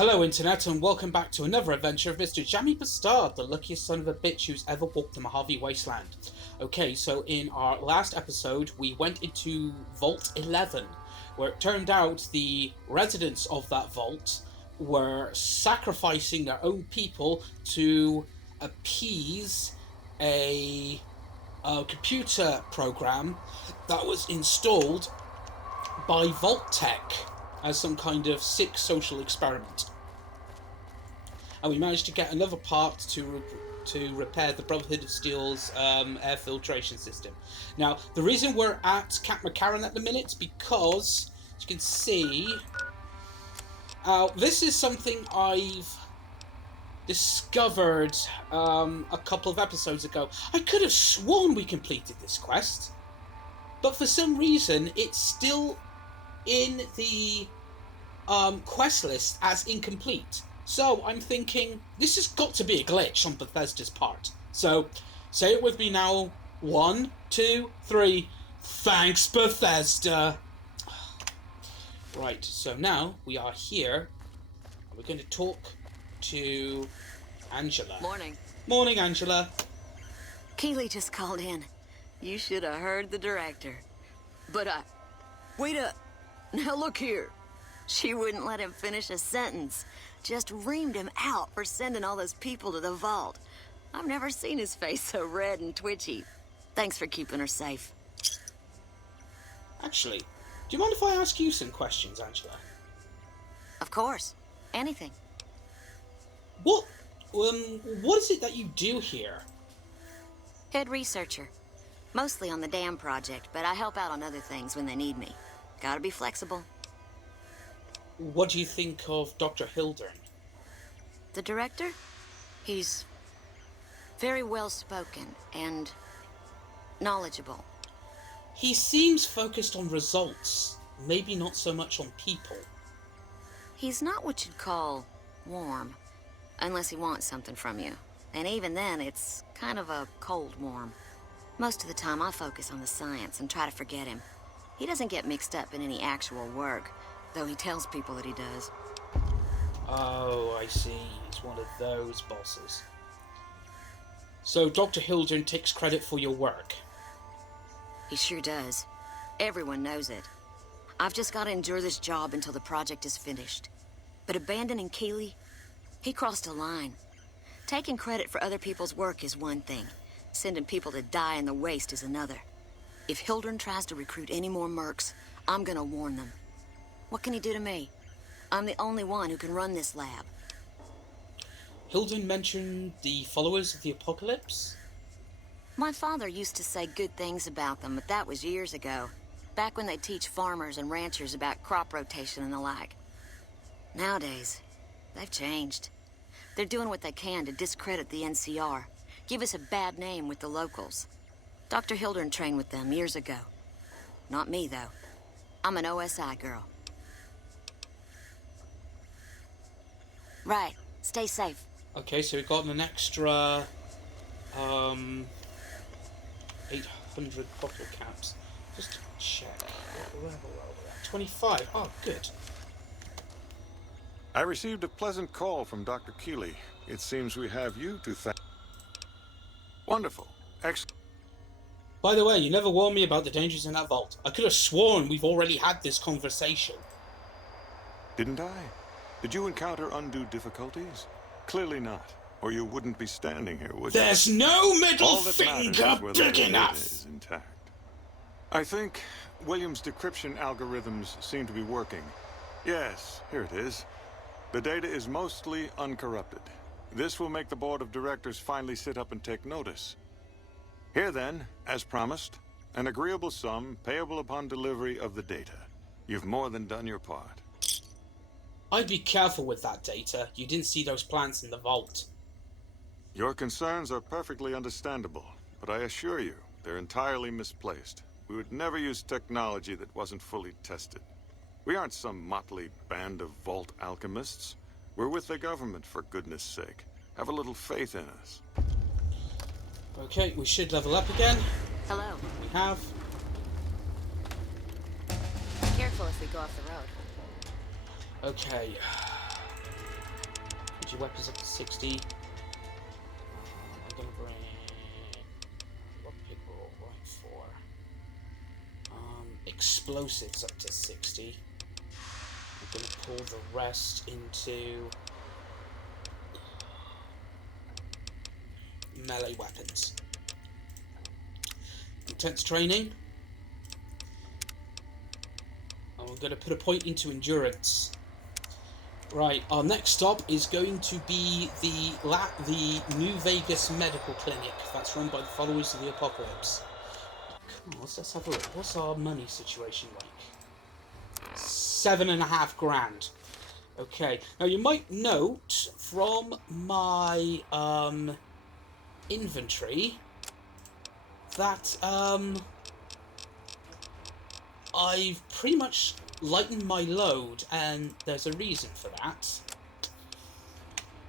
Hello Internet and welcome back to another adventure of Mr. Jammy B'Stard, the luckiest son of a bitch who's ever walked the Mojave Wasteland. Okay, so in our last episode we went into Vault 11, where it turned out the residents of that vault were sacrificing their own people to appease a computer program that was installed by Vault Tech as some kind of sick social experiment. And we managed to get another part to repair the Brotherhood of Steel's air filtration system. Now, the reason we're at Camp McCarran at the minute, because, as you can see, this is something I've discovered a couple of episodes ago. I could have sworn we completed this quest, but for some reason it's still in the quest list as incomplete. So I'm thinking this has got to be a glitch on Bethesda's part. So say it with me now. 1, 2, 3. Thanks, Bethesda. Right, so now we are here and we're going to talk to Angela. Morning, Angela. Keeley just called in. You should have heard the director. But now look here. She wouldn't let him finish a sentence. Just reamed him out for sending all those people to the vault. I've never seen his face so red and twitchy. Thanks for keeping her safe. Actually, do you mind if I ask you some questions, Angela? Of course. Anything. What is it that you do here? Head researcher. Mostly on the dam project, but I help out on other things when they need me. Gotta be flexible. What do you think of Dr. Hildern? The director? He's very well-spoken and knowledgeable. He seems focused on results, maybe not so much on people. He's not what you'd call warm, unless he wants something from you. And even then, it's kind of a cold warm. Most of the time, I focus on the science and try to forget him. He doesn't get mixed up in any actual work, though he tells people that he does. Oh, I see. He's one of those bosses. So Dr. Hildern takes credit for your work? He sure does. Everyone knows it. I've just got to endure this job until the project is finished. But abandoning Keeley, he crossed a line. Taking credit for other people's work is one thing. Sending people to die in the waste is another. If Hildern tries to recruit any more mercs, I'm gonna warn them. What can he do to me? I'm the only one who can run this lab. Hildern mentioned the followers of the apocalypse? My father used to say good things about them, but that was years ago. Back when they teach farmers and ranchers about crop rotation and the like. Nowadays, they've changed. They're doing what they can to discredit the NCR. Give us a bad name with the locals. Dr. Hildern trained with them years ago. Not me, though. I'm an OSI girl. Right. Stay safe. Okay, so we've got an extra 800 bottle caps. Just to check. What level are we at? 25. Oh, good. I received a pleasant call from Dr. Keeley. It seems we have you to thank. Wonderful. Excellent. By the way, you never warned me about the dangers in that vault. I could have sworn we've already had this conversation. Didn't I? Did you encounter undue difficulties? Clearly not, or you wouldn't be standing here, would you? There's no middle All that finger matters is whether big the enough! data is intact. I think William's decryption algorithms seem to be working. Yes, here it is. The data is mostly uncorrupted. This will make the board of directors finally sit up and take notice. Here then, as promised, an agreeable sum payable upon delivery of the data. You've more than done your part. I'd be careful with that data. You didn't see those plants in the vault. Your concerns are perfectly understandable, but I assure you, they're entirely misplaced. We would never use technology that wasn't fully tested. We aren't some motley band of vault alchemists. We're with the government, for goodness sake. Have a little faith in us. Okay, we should level up again. Hello. We have. Careful if we go off the road. Okay. Energy weapons up to 60. I'm gonna bring... What pick we're all going for? Explosives up to 60. I'm gonna pull the rest into... melee weapons. Intense training. And we're going to put a point into endurance. Right, our next stop is going to be the New Vegas Medical Clinic. That's run by the Followers of the Apocalypse. Come on, let's have a look. What's our money situation like? 7.5 grand. Okay, now you might note from my inventory that I've pretty much lightened my load, and there's a reason for that.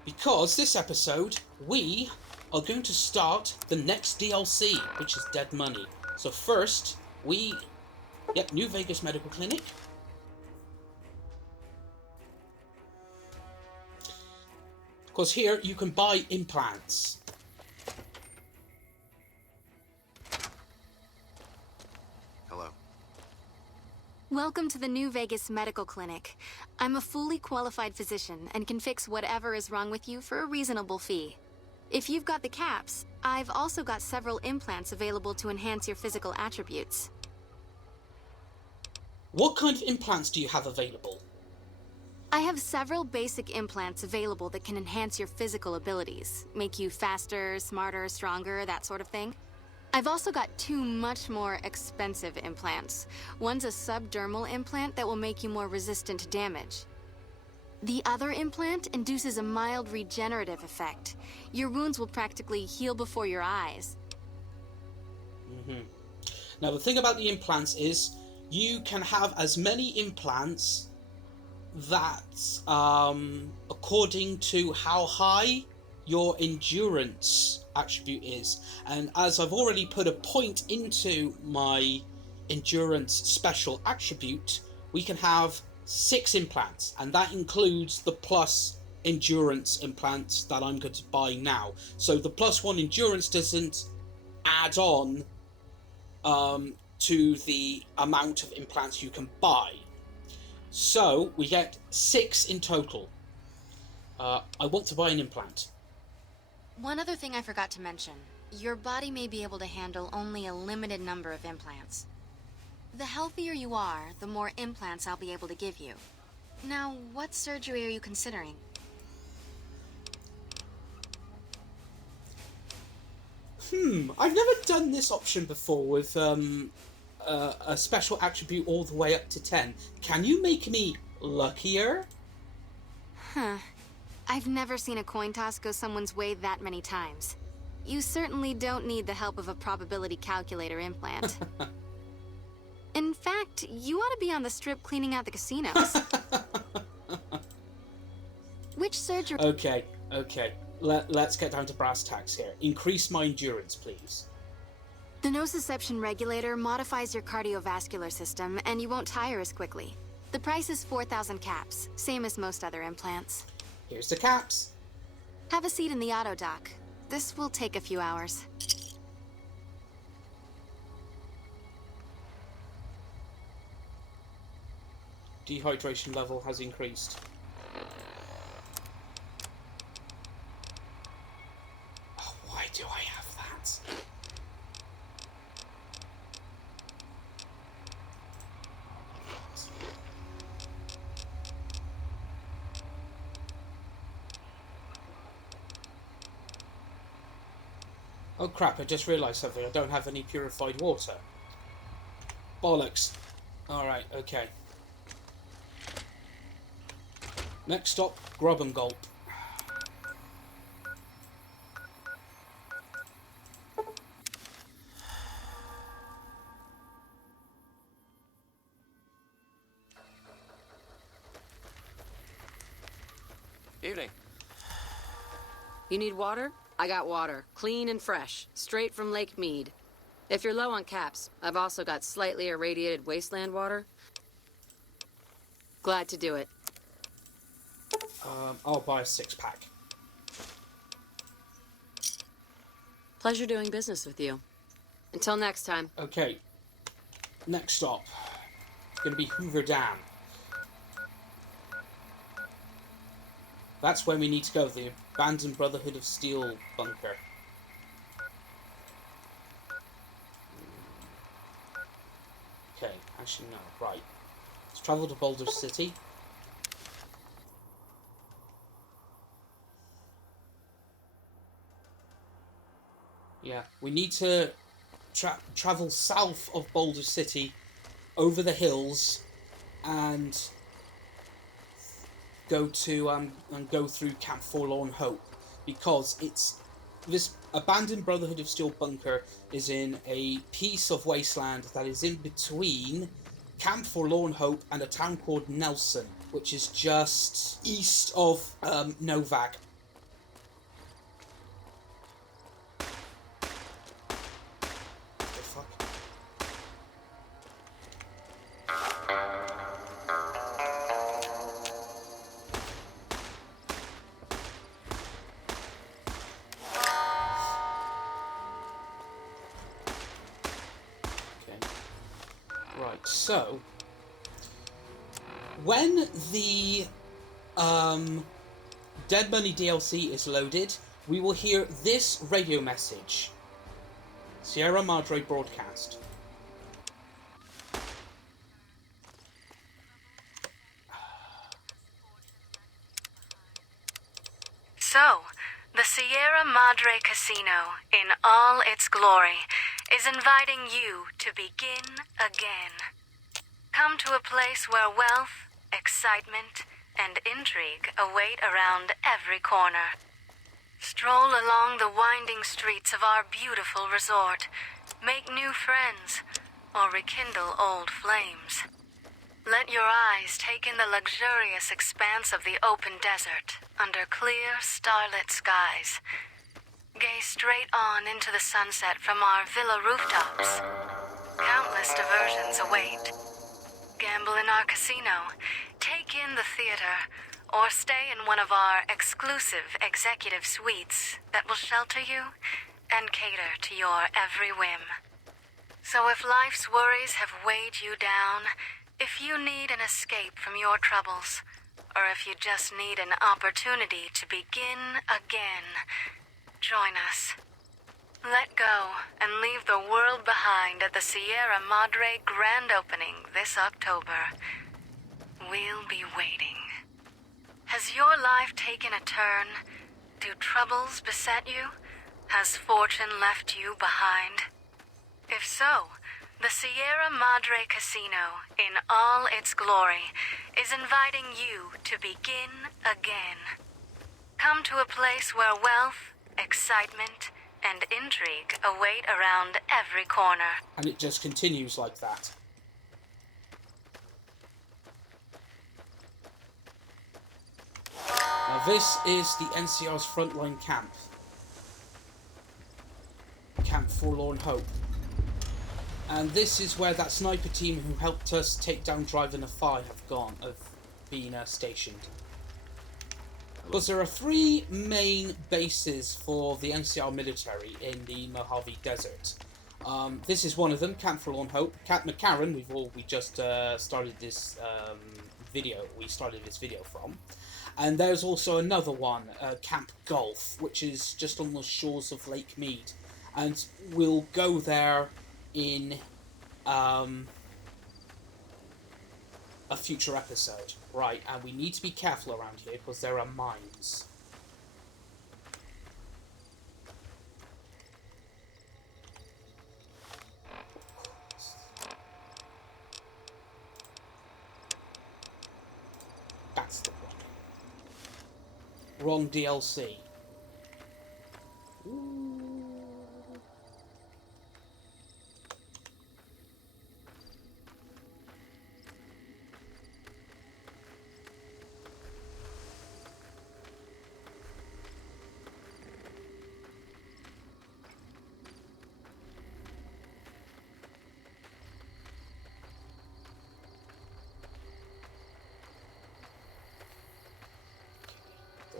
Because this episode, we are going to start the next DLC, which is Dead Money. So first, New Vegas Medical Clinic. Of course, here you can buy implants. Hello. Welcome to the New Vegas Medical Clinic. I'm a fully qualified physician and can fix whatever is wrong with you for a reasonable fee. If you've got the caps, I've also got several implants available to enhance your physical attributes. What kind of implants do you have available? I have several basic implants available that can enhance your physical abilities, make you faster, smarter, stronger, that sort of thing. I've also got two much more expensive implants. One's a subdermal implant that will make you more resistant to damage. The other implant induces a mild regenerative effect. Your wounds will practically heal before your eyes. Now, the thing about the implants is you can have as many implants that, according to how high your endurance attribute is. And as I've already put a point into my endurance special attribute, we can have 6 implants, and that includes the plus endurance implants that I'm going to buy now. So the +1 endurance doesn't add on to the amount of implants you can buy. So we get 6 in total. I want to buy an implant. One other thing I forgot to mention. Your body may be able to handle only a limited number of implants. The healthier you are, the more implants I'll be able to give you. Now, what surgery are you considering? I've never done this option before with a special attribute all the way up to 10. Can you make me luckier? Huh. I've never seen a coin toss go someone's way that many times. You certainly don't need the help of a probability calculator implant. In fact, you ought to be on the strip cleaning out the casinos. Which surgery... Okay. Let's get down to brass tacks here. Increase my endurance, please. The nociception regulator modifies your cardiovascular system, and you won't tire as quickly. The price is 4,000 caps, same as most other implants. Here's the caps. Have a seat in the auto dock. This will take a few hours. Dehydration level has increased. Oh, why do I have that? Oh crap, I just realised something. I don't have any purified water. Bollocks. Alright, okay. Next stop, grub and gulp. Evening. You need water? I got water. Clean and fresh. Straight from Lake Mead. If you're low on caps, I've also got slightly irradiated wasteland water. Glad to do it. I'll buy a 6-pack. Pleasure doing business with you. Until next time. Okay. Next stop. Gonna be Hoover Dam. That's where we need to go, the abandoned Brotherhood of Steel bunker. Okay, actually no, right. Let's travel to Boulder City. Yeah, we need to travel south of Boulder City, over the hills, and go through Camp Forlorn Hope, because this abandoned Brotherhood of Steel bunker is in a piece of wasteland that is in between Camp Forlorn Hope and a town called Nelson, which is just east of Novak. So, when the Dead Money DLC is loaded, we will hear this radio message. Sierra Madre broadcast. So, the Sierra Madre Casino, in all its glory, is inviting you to begin again. Come to a place where wealth, excitement, and intrigue await around every corner. Stroll along the winding streets of our beautiful resort, make new friends, or rekindle old flames. Let your eyes take in the luxurious expanse of the open desert under clear, starlit skies. Gaze straight on into the sunset from our villa rooftops. Countless diversions await. Gamble in our casino, take in the theater, or stay in one of our exclusive executive suites that will shelter you and cater to your every whim. So if life's worries have weighed you down, if you need an escape from your troubles, or if you just need an opportunity to begin again, join us. Let go and leave the world behind at the Sierra Madre Grand Opening this October. We'll be waiting. Has your life taken a turn? Do troubles beset you? Has fortune left you behind? If so, the Sierra Madre Casino, in all its glory, is inviting you to begin again. Come to a place where wealth, excitement, and intrigue await around every corner. And it just continues like that. Now this is the NCR's frontline camp. Camp Forlorn Hope. And this is where that sniper team who helped us take down Driver Nafai have been stationed. Because there are 3 main bases for the NCR military in the Mojave Desert. This is one of them, Camp Forlorn Hope. Camp McCarran, we just started this video. We started this video from, and there's also another one, Camp Gulf, which is just on the shores of Lake Mead, and we'll go there in a future episode. Right, and we need to be careful around here because there are mines. That's the one. Wrong DLC.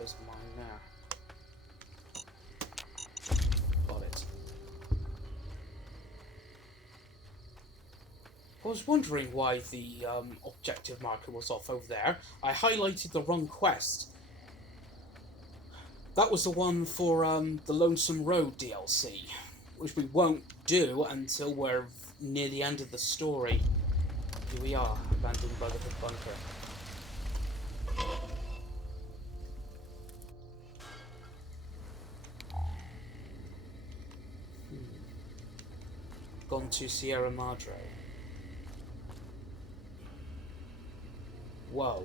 There's mine there. Got it. I was wondering why the objective marker was off over there. I highlighted the wrong quest. That was the one for the Lonesome Road DLC, which we won't do until we're near the end of the story. Here we are, abandoned Brotherhood bunker. Gone to Sierra Madre. Whoa.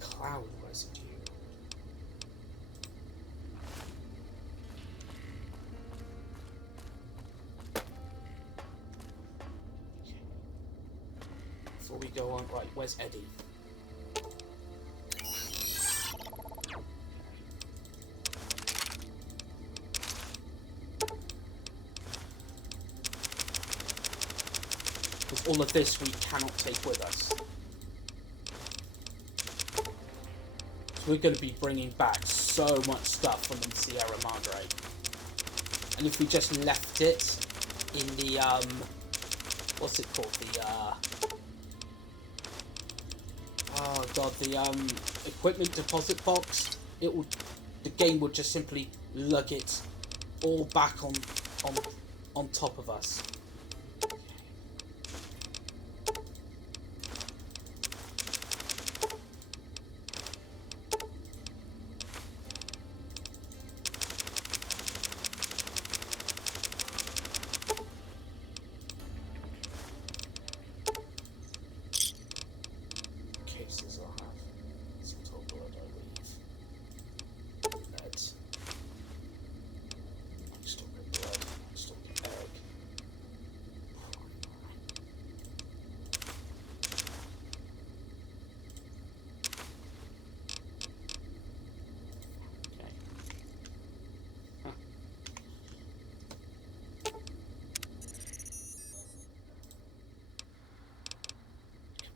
Cloud residue. Okay. Before we go on, right, where's Eddie? Because all of this we cannot take with us. So we're going to be bringing back so much stuff from the Sierra Madre. And if we just left it in the, what's it called? The, oh god, the, equipment deposit box, it would, the game would just simply lug it all back on top of us.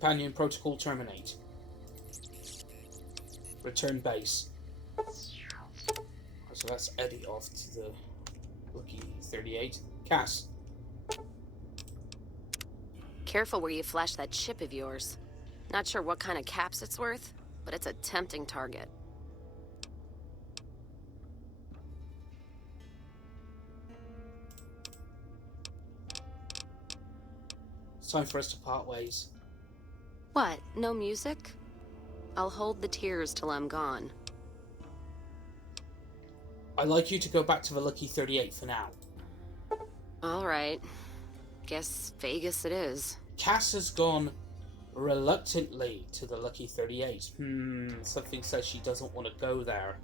Companion protocol terminate. Return base. So that's Eddie off to the Lucky 38. Cass. Careful where you flash that chip of yours. Not sure what kind of caps it's worth, but it's a tempting target. It's time for us to part ways. What, no music? I'll hold the tears till I'm gone. I'd like you to go back to the Lucky 38 for now. Alright. Guess Vegas it is. Cass has gone reluctantly to the Lucky 38. Something says she doesn't want to go there.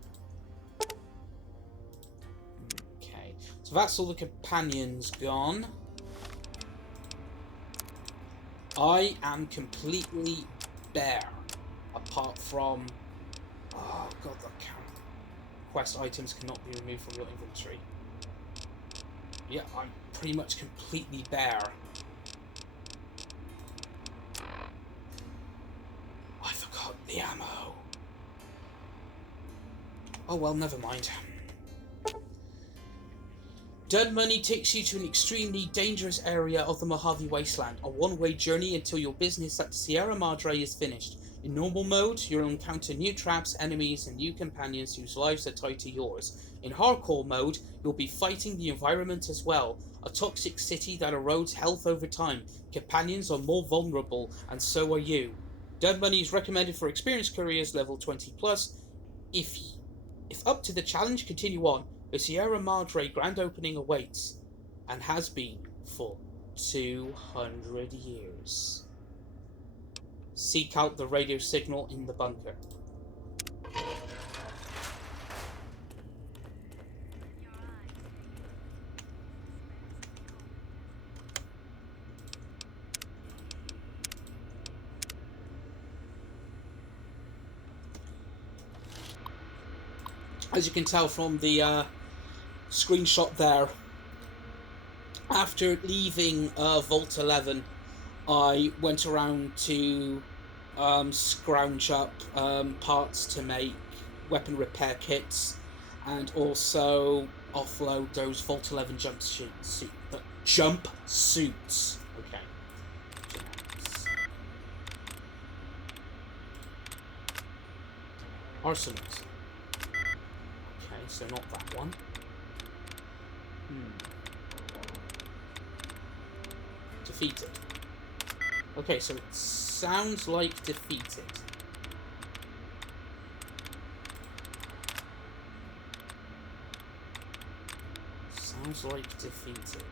Okay, so that's all the companions gone. I am completely bare, apart from... Oh god, that count. Quest items cannot be removed from your inventory. Yeah, I'm pretty much completely bare. I forgot the ammo. Oh well, never mind. Dead Money takes you to an extremely dangerous area of the Mojave Wasteland, a one-way journey until your business at Sierra Madre is finished. In normal mode, you'll encounter new traps, enemies, and new companions whose lives are tied to yours. In hardcore mode, you'll be fighting the environment as well, a toxic city that erodes health over time. Companions are more vulnerable, and so are you. Dead Money is recommended for experienced couriers level 20+. If up to the challenge, continue on. The Sierra Madre Grand Opening awaits, and has been for 200 years. Seek out the radio signal in the bunker. As you can tell from the screenshot there, after leaving Vault 11, I went around to scrounge up parts to make weapon repair kits, and also offload those Vault 11 jump suits. Okay. Arsenals. Okay, so not that one. Defeated. Okay, so it sounds like defeated. Sounds like defeated.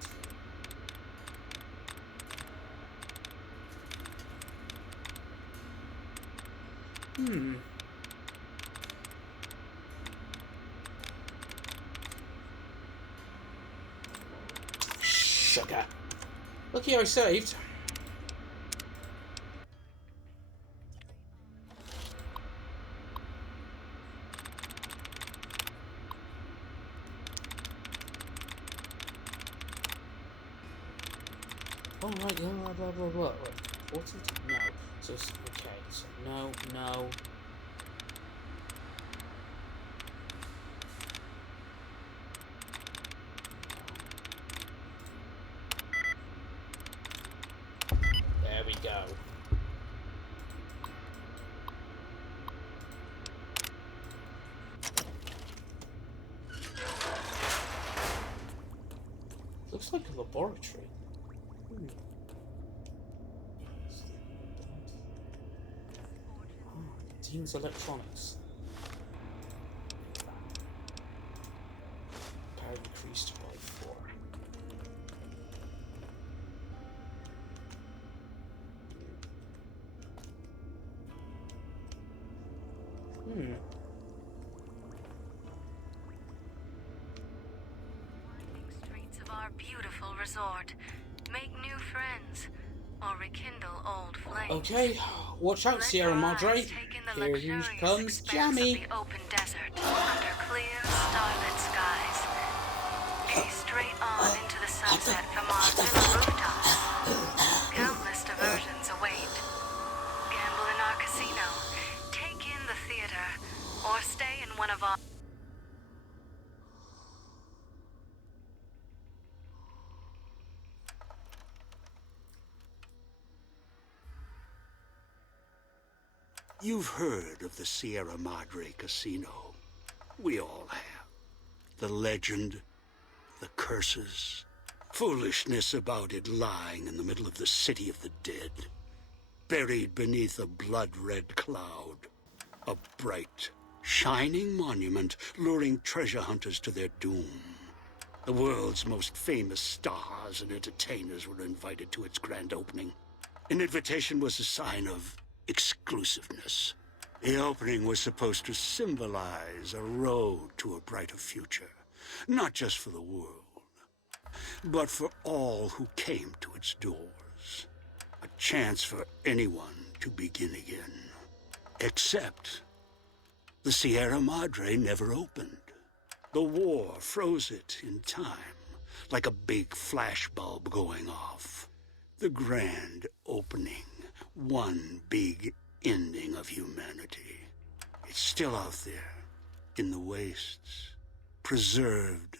Sugar. Lucky I saved. Oh right, blah blah blah blah. What's it? No. So okay. So no. There we go. Looks like a laboratory. Dean's Electronics. Power increased by 4. Streets of our beautiful resort. Make new friends, or rekindle old flames. Okay, watch out, Sierra Madre. Here comes Jammy. Open desert under clear, starlit skies. Gaze straight on into the sunset from our villa rooftops. Countless diversions await. Gamble in our casino, take in the theater, or stay in one of our... You've heard of the Sierra Madre Casino. We all have. The legend, the curses, foolishness about it lying in the middle of the city of the dead, buried beneath a blood-red cloud. A bright, shining monument luring treasure hunters to their doom. The world's most famous stars and entertainers were invited to its grand opening. An invitation was a sign of exclusiveness. The opening was supposed to symbolize a road to a brighter future, not just for the world, but for all who came to its doors. A chance for anyone to begin again. Except the Sierra Madre never opened. The war froze it in time, like a big flashbulb going off. The grand opening. One big ending of humanity. It's still out there, in the wastes, preserved,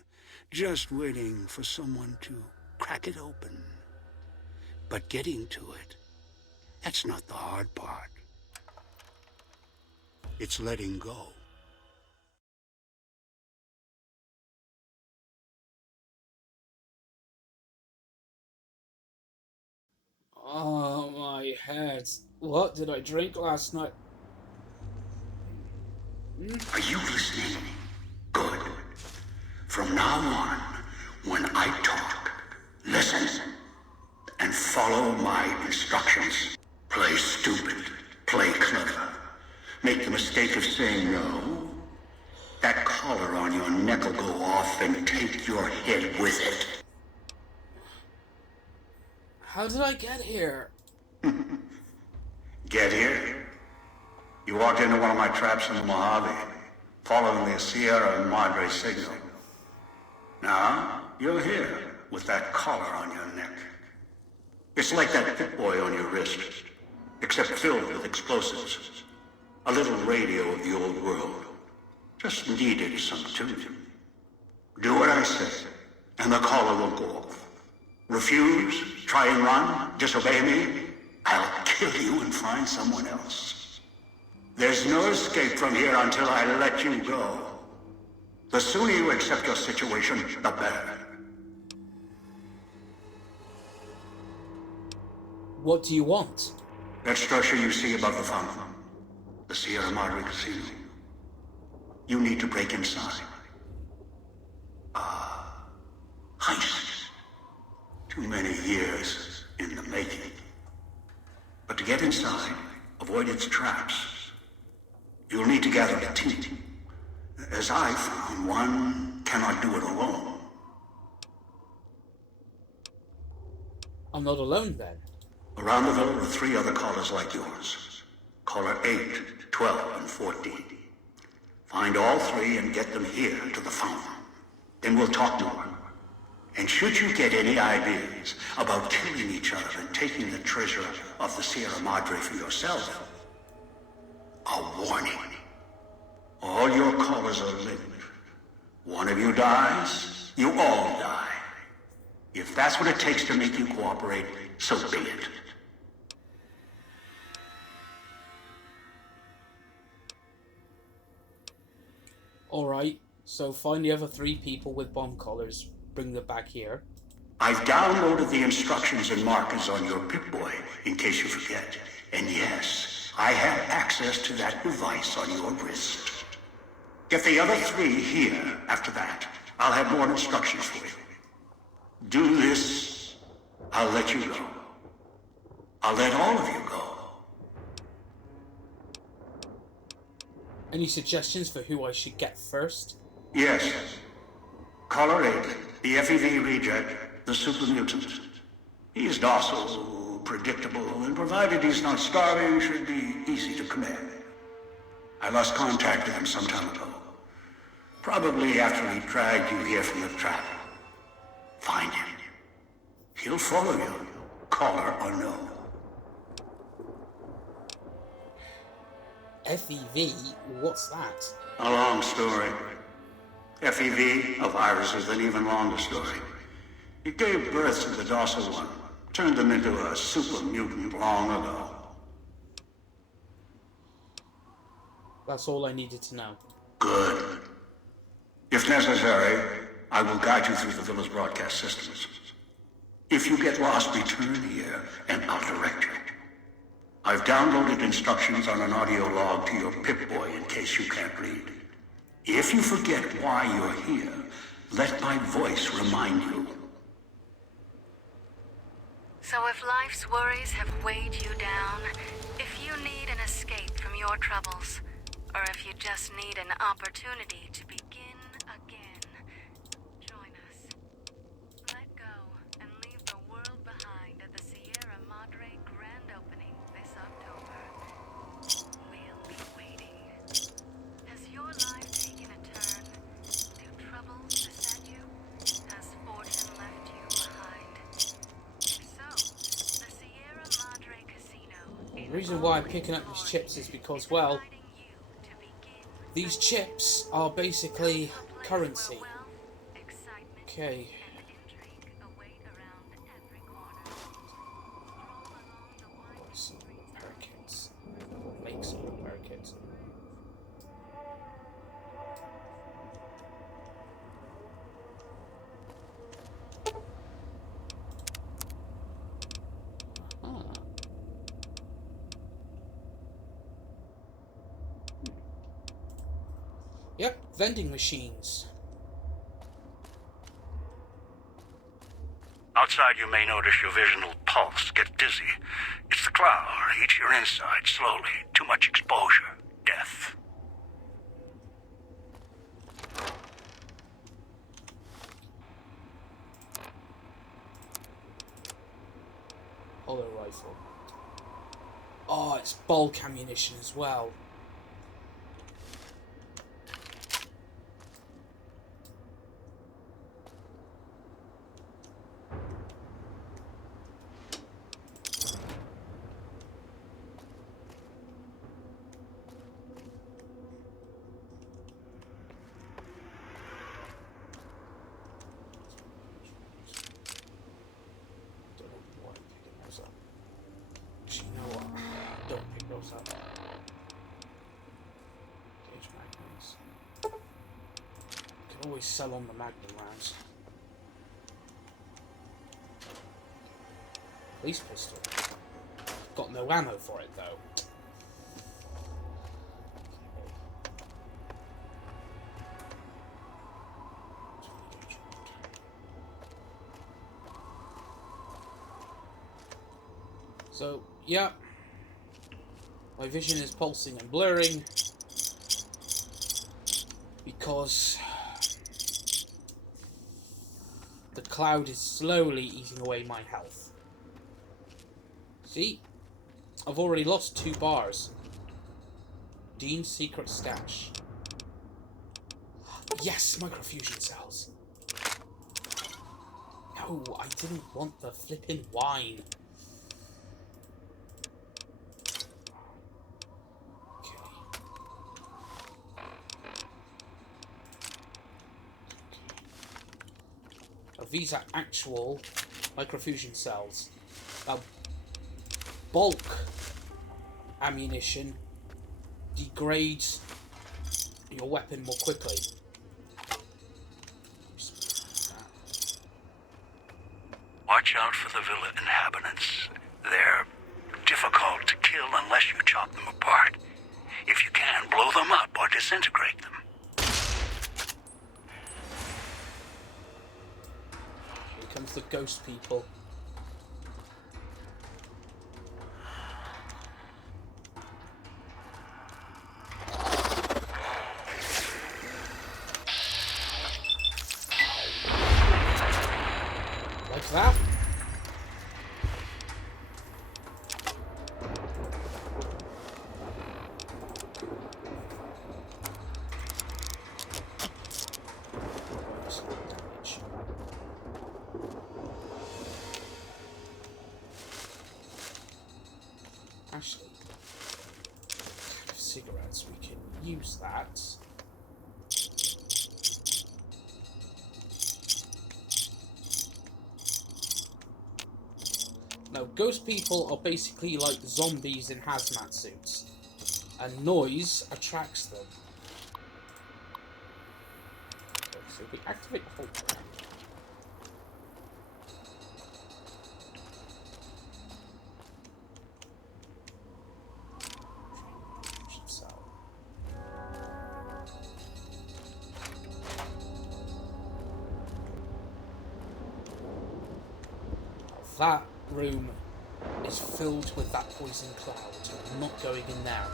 just waiting for someone to crack it open. But getting to it, that's not the hard part. It's letting go. Oh, my head. What did I drink last night? Are you listening? Good. From now on, when I talk, listen and follow my instructions. Play stupid. Play clever. Make the mistake of saying no. That collar on your neck will go off and take your head with it. How did I get here? Get here? You walked into one of my traps in the Mojave, following the Sierra Madre signal. Now, you're here, with that collar on your neck. It's like that Pip Boy on your wrist. except filled with explosives. A little radio of the old world. Just needed some tuning. Do what I say, and the caller will go off. Refuse, try and run, disobey me, I'll kill you and find someone else. There's no escape from here until I let you go. The sooner you accept your situation, the better. What do you want? That structure you see above the fountain. The Sierra Madre Casino. You need to break inside. Heist. Too many years in the making. But to get inside, avoid its traps. You'll need to gather a team. As I found, one cannot do it alone. I'm not alone then. Around the villa are 3 other callers like yours. Caller 8, 12, and 14. Find all 3 and get them here to the fountain. Then we'll talk more. And should you get any ideas about killing each other and taking the treasure of the Sierra Madre for yourself, a warning. All your callers are linked. One of you dies, you all die. If that's what it takes to make you cooperate, so be it. Alright, so find the other 3 people with bomb collars. Bring them back here. I've downloaded the instructions and markers on your Pip-Boy, in case you forget. And yes, I have access to that device on your wrist. Get the other 3 here after that. I'll have more instructions for you. Do this, I'll let you go. I'll let all of you go. Any suggestions for who I should get first? Yes. Caller 8, the FEV reject, the super mutant. He is docile, predictable, and provided he's not starving, should be easy to command. I lost contact with him some time ago. Probably after he dragged you here from the trap. Find him. He'll follow you, caller or no. FEV? What's that? A long story. FEV, a virus, is an even longer story. It gave birth to the docile one, turned them into a super mutant long ago. That's all I needed to know. Good. If necessary, I will guide you through the villa's broadcast systems. If you get lost, return here, and I'll direct you. I've downloaded instructions on an audio log to your Pip-Boy in case you can't read. If you forget why you're here, let my voice remind you. So if life's worries have weighed you down, if you need an escape from your troubles, or if you just need an opportunity to begin again, join us. Let go and leave the world behind at the Sierra Madre Grand Opening this October. We'll be waiting. Has your life taken a turn? Do troubles beset you? Has fortune left you behind? If so, the Sierra Madre Casino. The reason why I'm picking up these chips is because, well, these chips are basically currency. Okay. Some repair kits. Make some repair kits. Yep, vending machines. Outside, you may notice your vision will pulse, get dizzy. It's the cloud. Eat your inside slowly. Too much exposure. Death. Hollow rifle. Oh, it's bulk ammunition as well. goes up. Gauge magnums. Can always sell on the magnum rounds. Police pistol. Got no ammo for it though. So, yeah, my vision is pulsing and blurring because the cloud is slowly eating away my health. See? I've already lost 2 bars. Dean's secret stash. Yes, microfusion cells. No, I didn't want the flippin' wine. These are actual microfusion cells. Now, bulk ammunition degrades your weapon more quickly. Watch out for the villa inhabitants. They're difficult to kill unless you chop them apart. If you can, blow them up or disintegrate them. Here comes the ghost people. Like that. Actually, cigarettes, we can use that. Now, ghost people are basically like zombies in hazmat suits, and noise attracts them. Okay, so we activate the hologram. That room is filled with that poison cloud. I'm not going in there.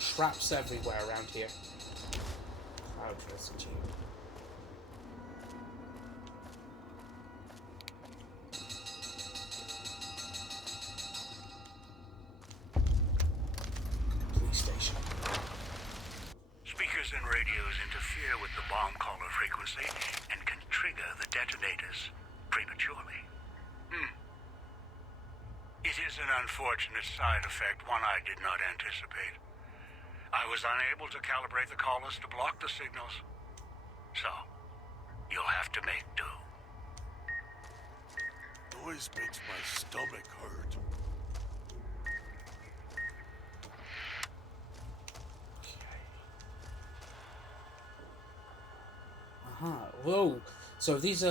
Traps everywhere around here. Cloud residue. Police station. Speakers and radios interfere with the bomb caller frequency and can trigger the detonators prematurely. It is an unfortunate side effect, one I did not anticipate. I was unable to calibrate the callers to block the signals, so you'll have to make do. Noise makes my stomach hurt. Whoa. So these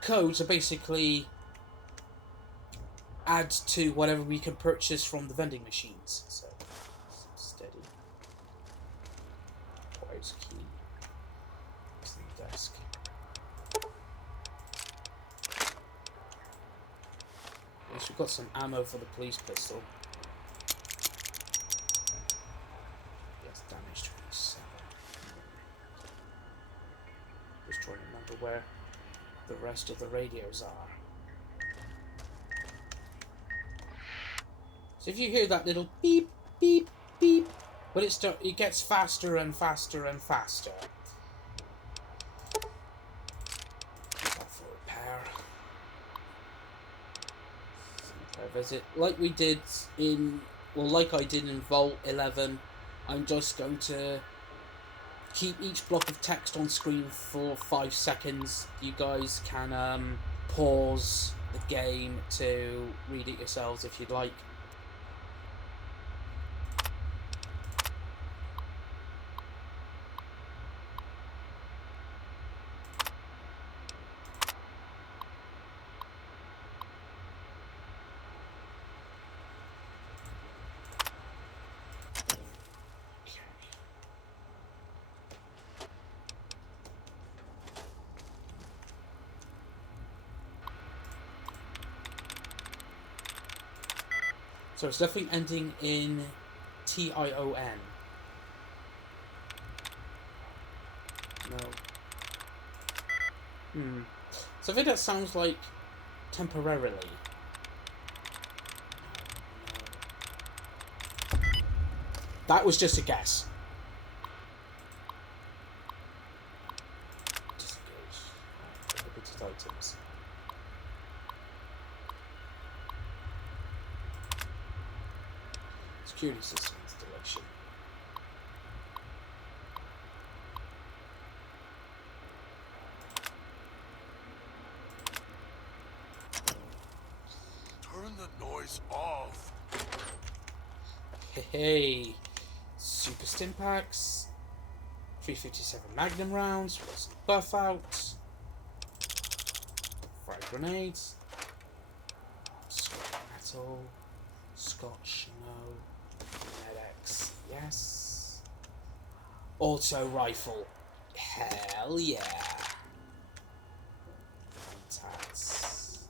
codes are basically add to whatever we can purchase from the vending machines. So steady. Quiet key. It's the desk. At least we've got some ammo for the police pistol. Yes, damage 27. Just trying to remember where the rest of the radios are. So if you hear that little beep, beep, beep, but it gets faster and faster and faster. That for repair. Visit, like we did in, well, like I did in Vault 11. I'm just going to keep each block of text on screen for 5 seconds. You guys can pause the game to read it yourselves if you'd like. So it's definitely ending in T-I-O-N. No. So I think that sounds like temporarily. That was just a guess. Disengage. Limited items. Security system installation. Turn the noise off. Hey, super stim packs, 357 magnum rounds, plus buff out, frag grenades, scrap metal, scotch, no, medics, yes, auto rifle, hell yeah, tats,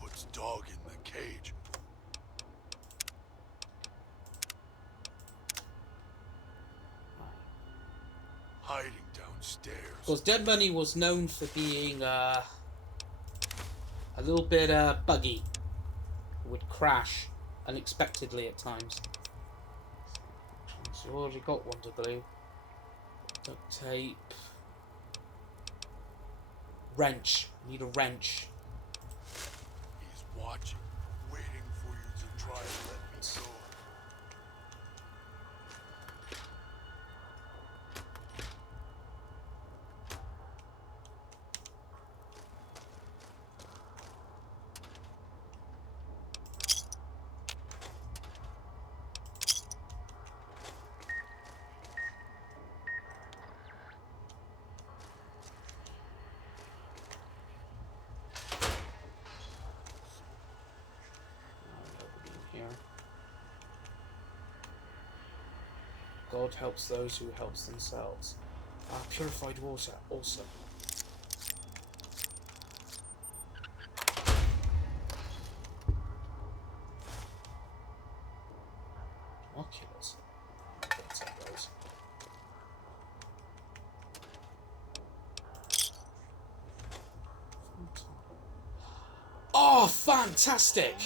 Puts dog in the cage. Hiding downstairs. because Dead Money was known for being a little bit buggy, would crash unexpectedly at times. So you already got one to glue. Duct tape. Wrench. Need a wrench. He's watching, waiting for you to try and let me go. Here. God helps those who helps themselves. Purified water, awesome. Oculus. Let's take those. Oh, fantastic!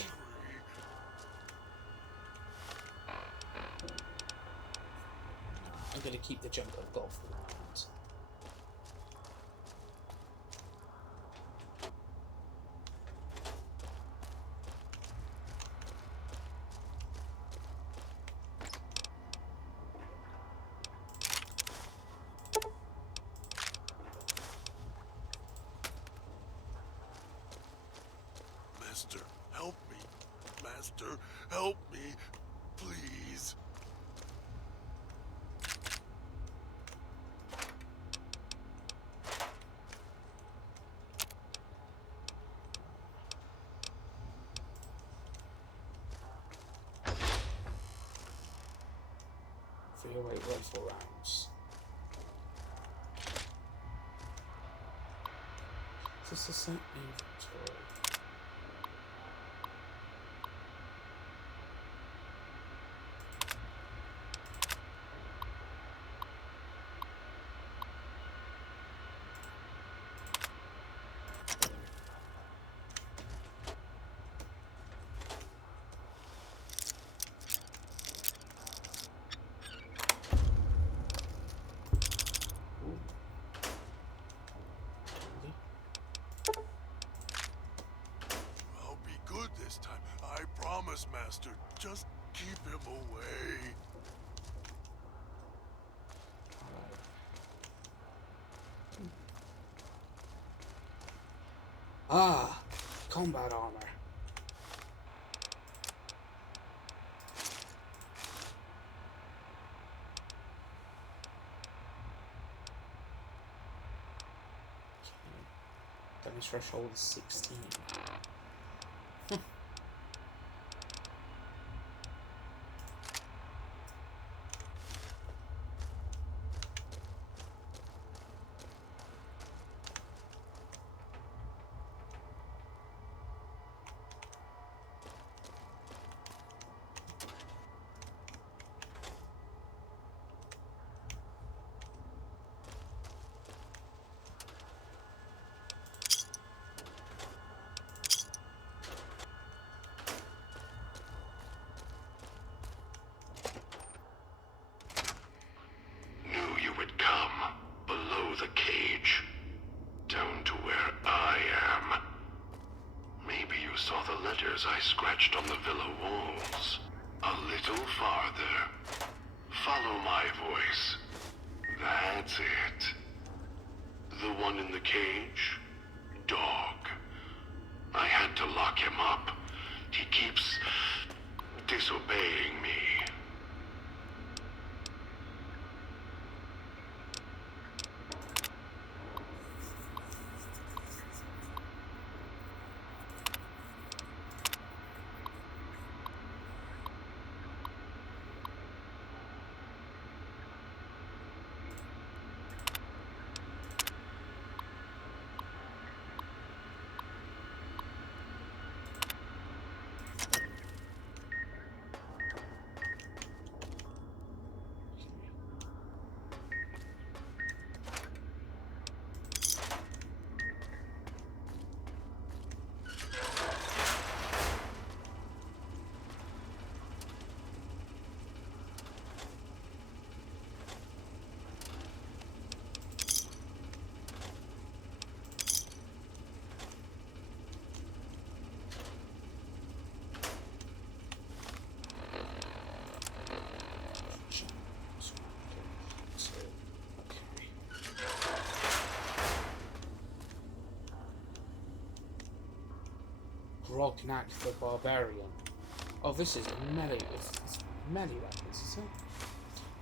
I'm going to keep the jump I've got for the moment. Master, help me. Master, help me. Please. For your weight rifle rounds. Is this the same inventory? I'll be good this time. I promise, Master. Just keep him away. Ah, combat armor. Damage threshold is 16. I scratched on the villa walls. A little farther. Follow my voice. That's it. The one in the cage? Dog. I had to lock him up. He keeps disobeying me. Grognak the Barbarian. Oh, this is melee. It's melee weapons, is it?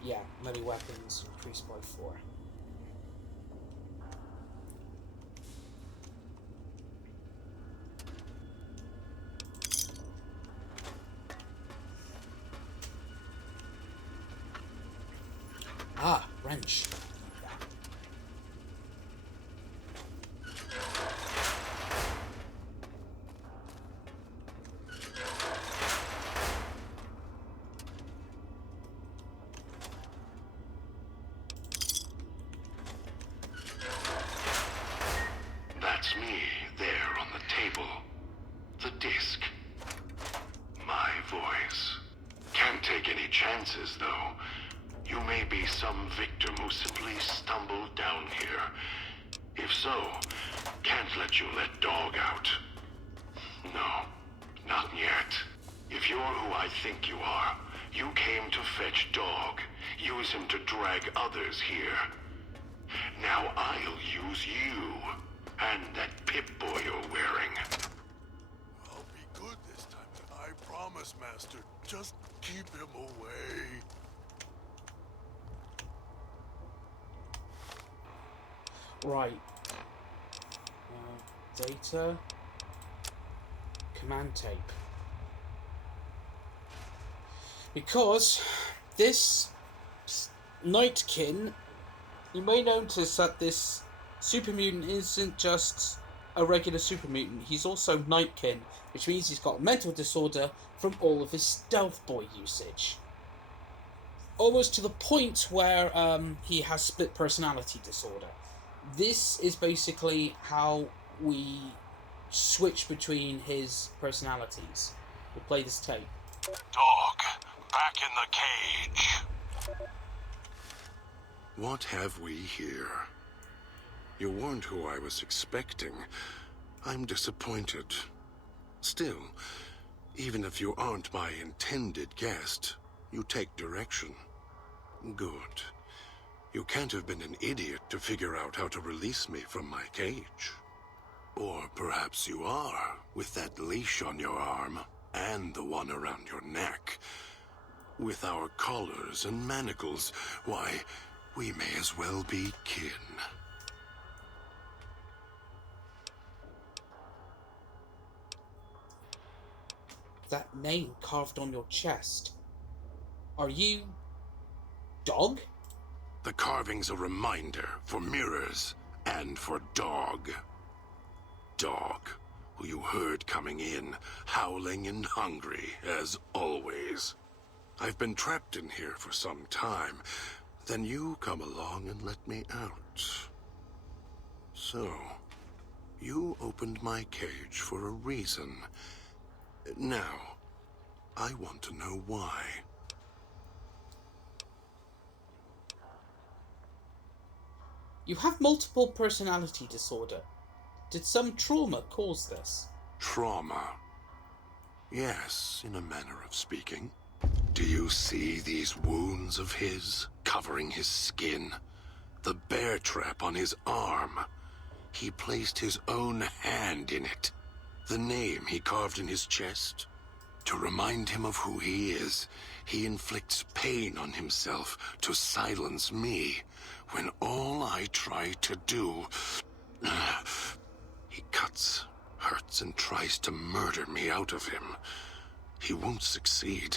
Yeah, melee weapons increased by 4. Ah, wrench. That's me, there on the table. The disc. My voice. Can't take any chances, though. You may be some victim who simply stumbled down here. If so, can't let you let Dog out. No, not yet. If you're who I think you are, you came to fetch Dog. Use him to drag others here. Now I'll use you. And that Pip-Boy you're wearing. I'll be good this time. I promise, Master. Just keep him away. Right. Data. Command tape. Because this Nightkin, you may notice that this super mutant isn't just a regular super mutant. He's also Nightkin, which means he's got a mental disorder from all of his stealth boy usage. Almost to the point where he has split personality disorder. This is basically how we switch between his personalities. We'll play this tape. Dog, back in the cage. What have we here? You weren't who I was expecting. I'm disappointed. Still, even if you aren't my intended guest, you take direction. Good. You can't have been an idiot to figure out how to release me from my cage. Or perhaps you are, with that leash on your arm, and the one around your neck. With our collars and manacles, why, we may as well be kin. That name carved on your chest. Are you... Dog? The carving's a reminder for mirrors and for Dog. Dog, who you heard coming in, howling and hungry, as always. I've been trapped in here for some time. Then you come along and let me out. So, you opened my cage for a reason. Now, I want to know why. You have multiple personality disorder. Did some trauma cause this? Trauma? Yes, in a manner of speaking. Do you see these wounds of his, covering his skin? The bear trap on his arm. He placed his own hand in it. The name he carved in his chest? To remind him of who he is, he inflicts pain on himself to silence me, when all I try to do... He cuts, hurts, and tries to murder me out of him. He won't succeed,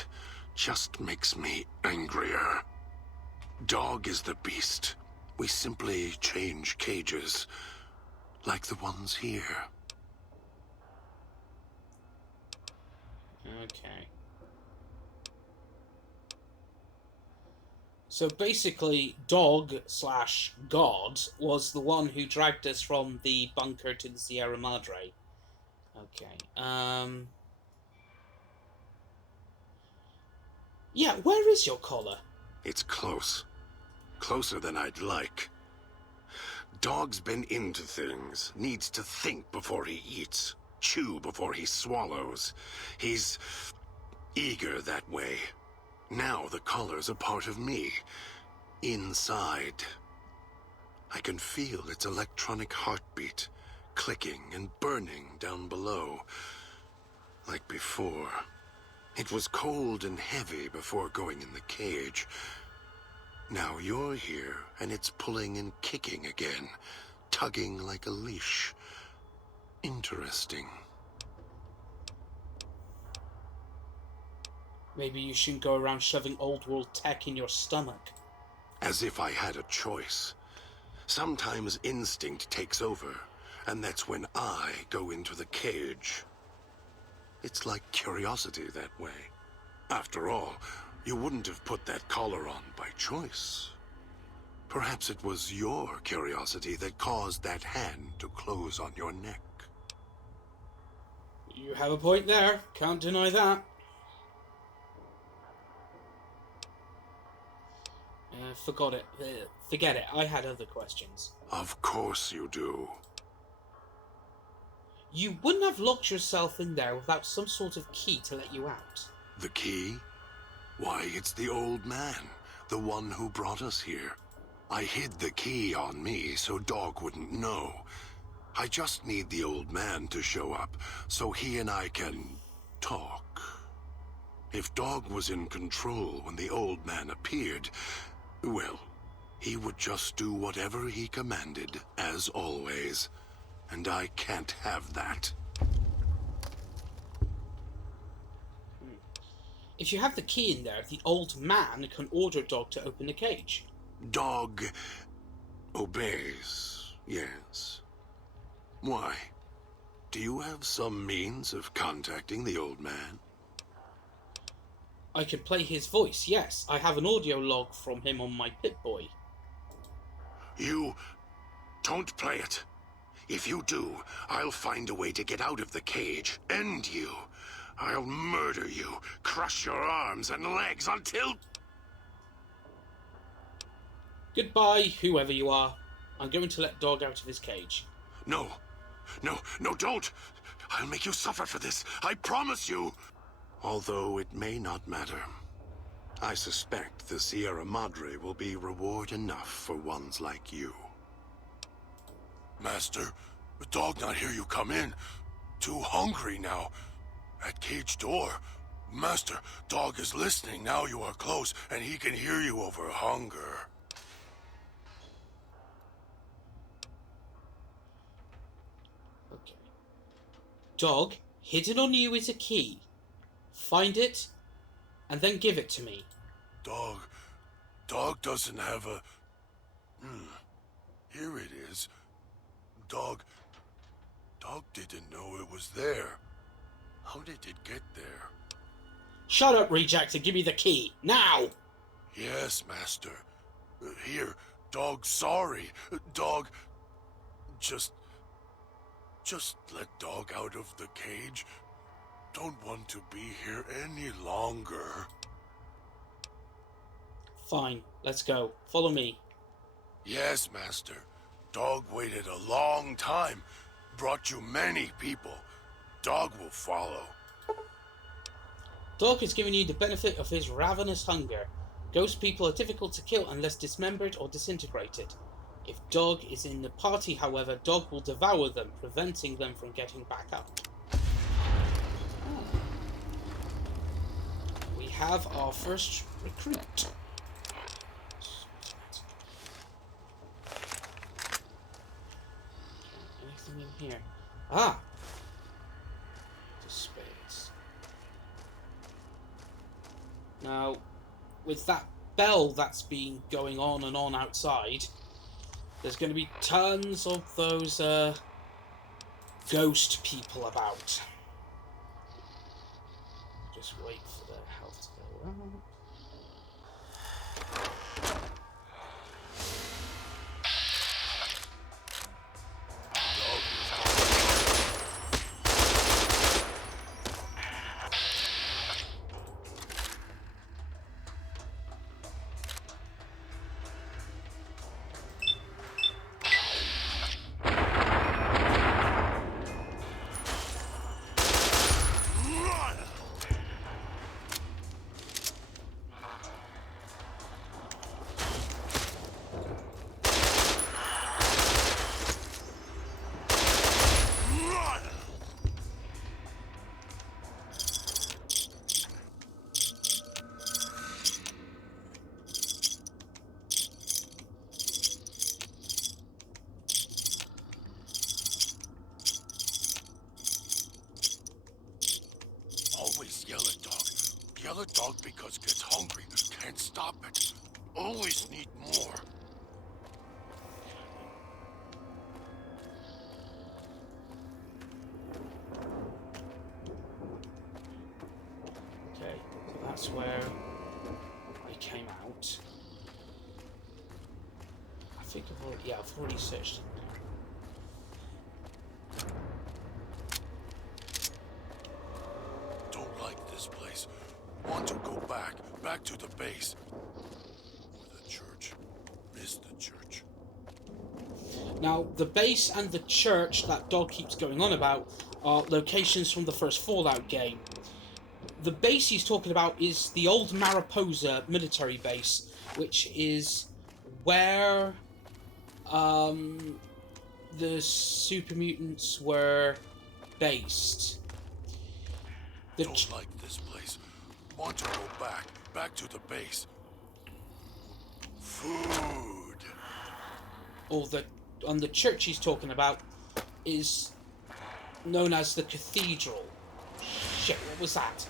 just makes me angrier. Dog is the beast. We simply change cages, like the ones here. Okay. So basically, Dog/God was the one who dragged us from the bunker to the Sierra Madre. Okay. Yeah, where is your collar? It's close. Closer than I'd like. Dog's been into things. Needs to think before he eats. Chew before he swallows. He's eager that way. Now the collar's a part of me. Inside. I can feel its electronic heartbeat, clicking and burning down below. Like before. It was cold and heavy before going in the cage. Now you're here, and it's pulling and kicking again, tugging like a leash. Interesting. Maybe you shouldn't go around shoving old world tech in your stomach. As if I had a choice. Sometimes instinct takes over, and that's when I go into the cage. It's like curiosity that way. After all, you wouldn't have put that collar on by choice. Perhaps it was your curiosity that caused that hand to close on your neck. You have a point there. Can't deny that. Forget it. I had other questions. Of course you do. You wouldn't have locked yourself in there without some sort of key to let you out. The key? Why, it's the old man, the one who brought us here. I hid the key on me so Dog wouldn't know. I just need the old man to show up so he and I can talk. If Dog was in control when the old man appeared, well, he would just do whatever he commanded, as always. And I can't have that. If you have the key in there, the old man can order Dog to open the cage. Dog obeys, yes. Why? Do you have some means of contacting the old man? I can play his voice, yes. I have an audio log from him on my Pip-Boy. You don't play it. If you do, I'll find a way to get out of the cage. End you. I'll murder you, crush your arms and legs until... Goodbye, whoever you are. I'm going to let Dog out of his cage. No, don't. I'll make you suffer for this. I promise you. Although it may not matter. I suspect the Sierra Madre will be reward enough for ones like you. Master, The dog not hear you come in. Too hungry now. At cage door. Master, dog is listening. Now you are close, and he can hear you over hunger. Okay. Dog, hidden on you is a key. Find it, and then give it to me. Dog doesn't have a... Here it is. Dog didn't know it was there. How did it get there? Shut up, reject, and give me the key, now! Yes, master. Here, dog sorry. Dog... Just let dog out of the cage. Don't want to be here any longer. Fine, let's go. Follow me. Yes, master. Dog waited a long time. Brought you many people. Dog will follow. Dog has given you the benefit of his ravenous hunger. Ghost people are difficult to kill unless dismembered or disintegrated. If Dog is in the party, however, Dog will devour them, preventing them from getting back out. We have our first recruit. Anything in here? Ah! The spades. Now, with that bell that's been going on and on outside, there's going to be tons of those ghost people about. Just wait for their health to go around. Yell at dog because gets hungry. Can't stop it. Always need more. Okay, so that's where I came out. I think I've already searched in there. Don't like this place. Want to go back to the base. Or the church. Miss the church. Now, the base and the church that Dog keeps going on about are locations from the first Fallout game. The base he's talking about is the old Mariposa military base, which is where the super mutants were based. Don't like this place. Want to go back to the base. Food. On the church he's talking about is known as the cathedral. Shit, what was that?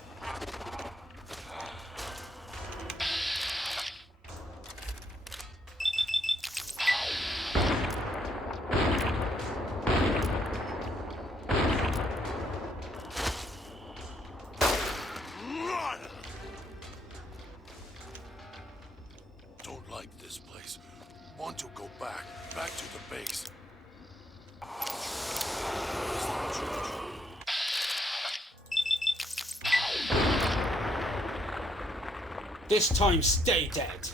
Don't like this place. Want to go back to the base. This time, stay dead.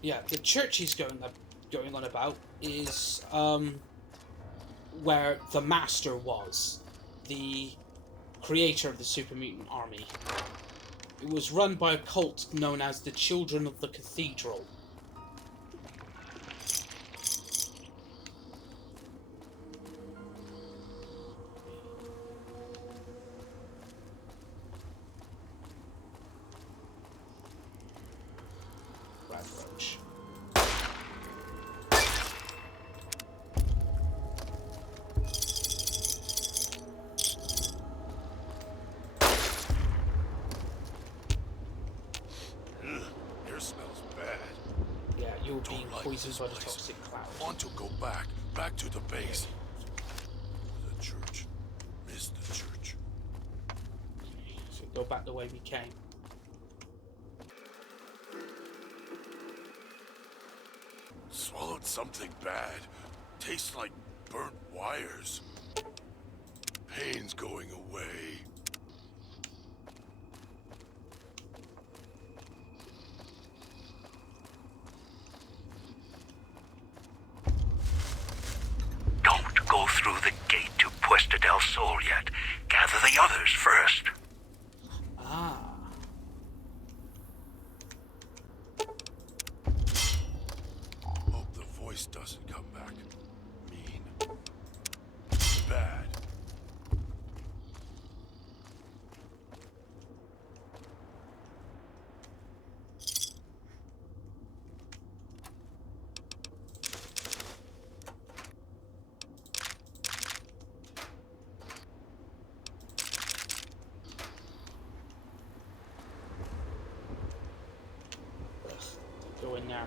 Yeah, the church he's going on about is where the Master was, the creator of the super mutant army. It was run by a cult known as the Children of the Cathedral. this by the place? toxic cloud. Want to go back to the base. The church. Miss the church. So go back the way we came. Swallowed something bad. Tastes like burnt wires. Pain's going away. Don't go through the gate to Puesta del Sol yet. Gather the others first. Ah. Hope the voice doesn't come back. Mean. Bad. Go in now.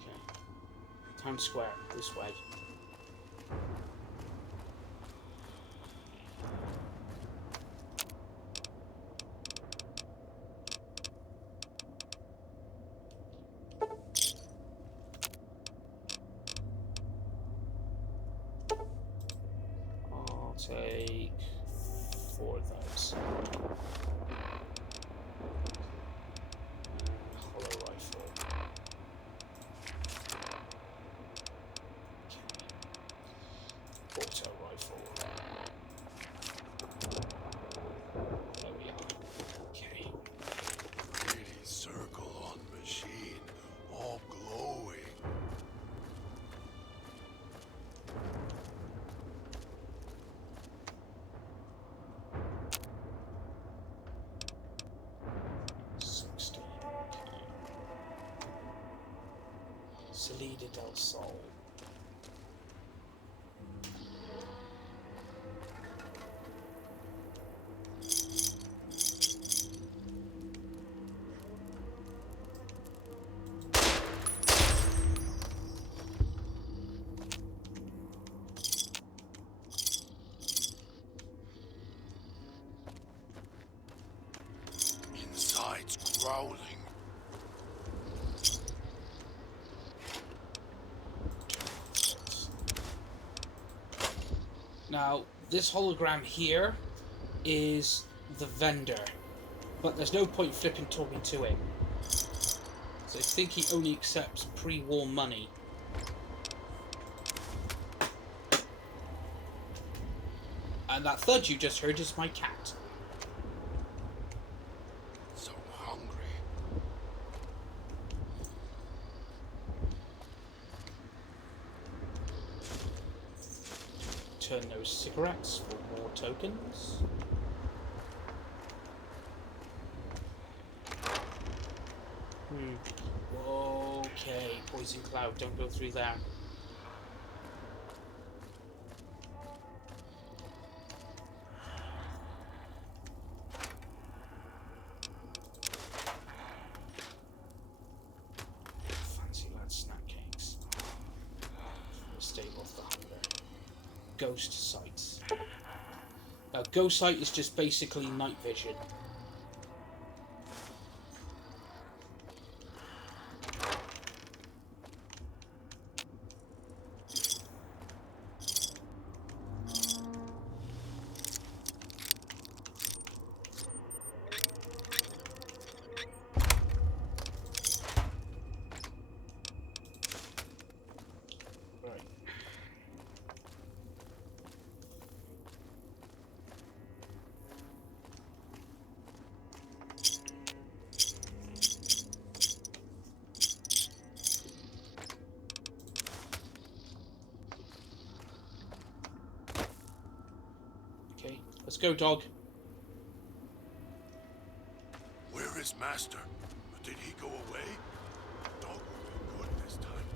Okay. Town Square, this way. I'll take 4 of those. Hollow rifle. Okay. Auto rifle. There we are. Okay. Pretty circle on machine. All glowing. Salida del Sol. Inside's growling. Now, this hologram here is the vendor, but there's no point flipping talking to him. So I think he only accepts pre-war money. And that thud you just heard is my cat. So hungry. Turn those cigarettes for more tokens. Okay, poison cloud, don't go through there. Fancy lad snack cakes. Stave off the hunger. Ghost sights. Now, ghost sight is just basically night vision. Right. Okay, let's go, dog. Where is Master? Did he go away? Dog will be good this time.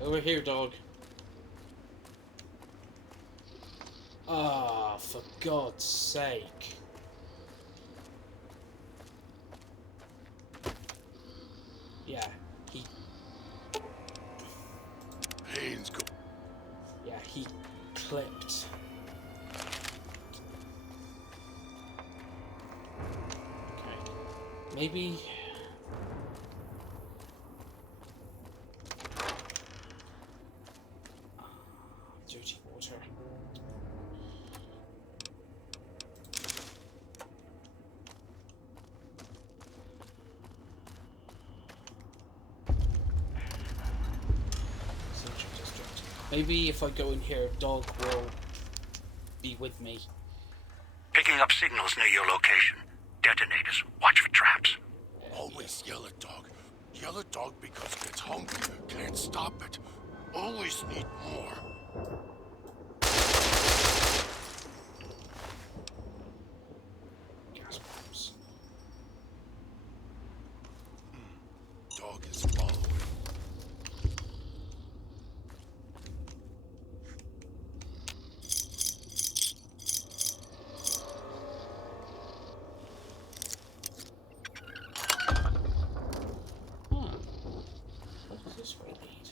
Over here, dog. Ah, for God's sake. Yeah, he... Pain's go. Yeah, he clipped. Okay. Maybe... dirty water. Central District. Maybe if I go in here, Dog will be with me. Picking up signals near your location. Detonators. Watch for traps. Always yell at dog. Yell at dog because it gets hungry. Can't stop it. Always need more. Gas bombs. Dog is following. What does this way lead?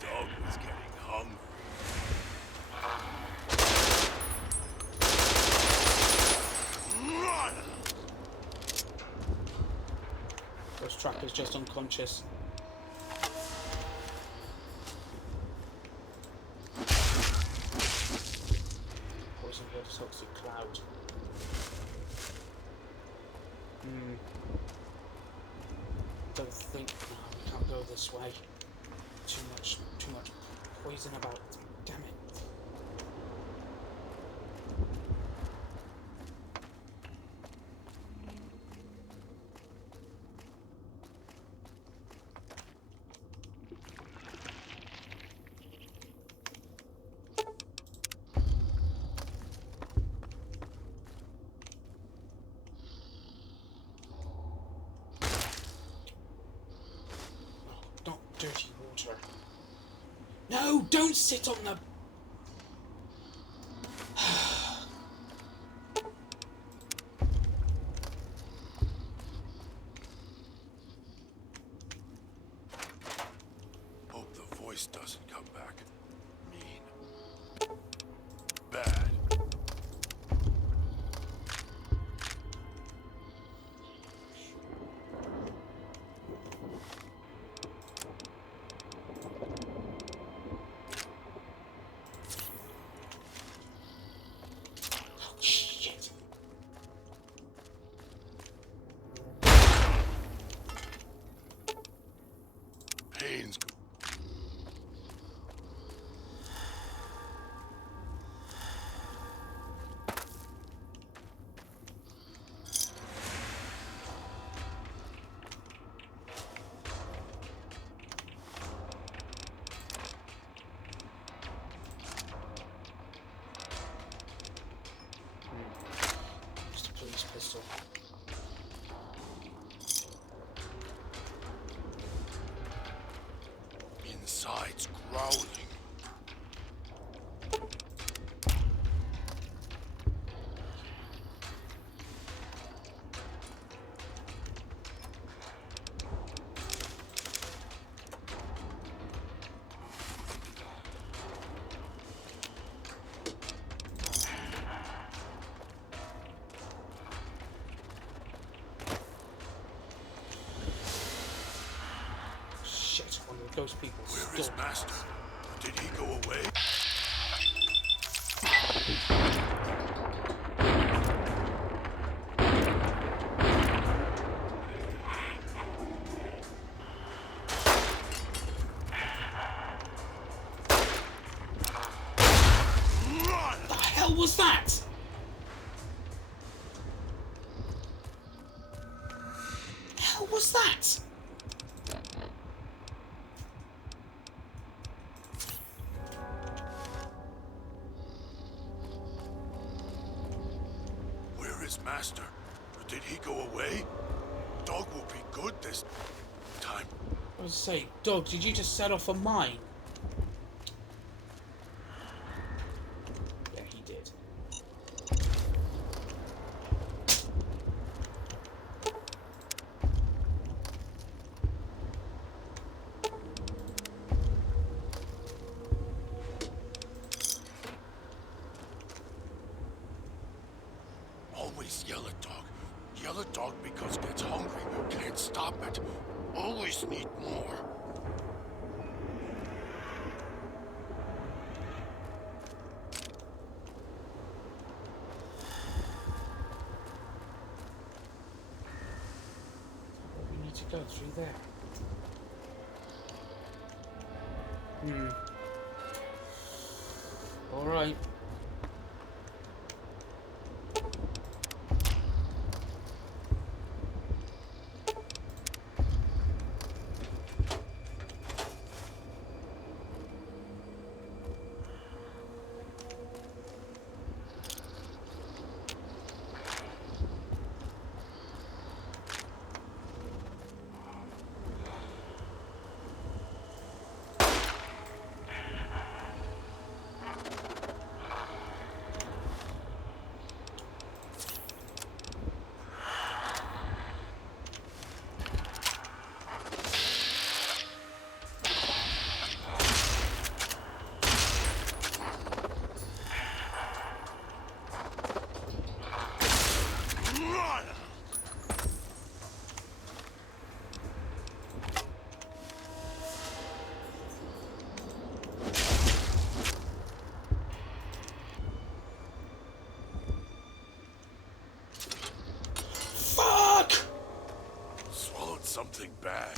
Dog was getting hungry. Run! Ghost Trapper's just unconscious. Poison here, toxic cloud. Don't think. No, we can't go this way. Too much poison about. Damn it. Not dirty water. No, don't sit on the... Hope the voice doesn't come back. Mean. Bad. Oh, shit. Pain's go. Just a police pistol. Inside's growling. Shit, one of those people Where is stole. Master? Did he go away? Run! The hell was that? The hell was that? Where is Master? Did he go away? Dog will be good this time. I was say, Dog, did you just set off a mine? Tell a dog because gets hungry, can't stop it. Always need more. We need to go through there. Alright. Something bad.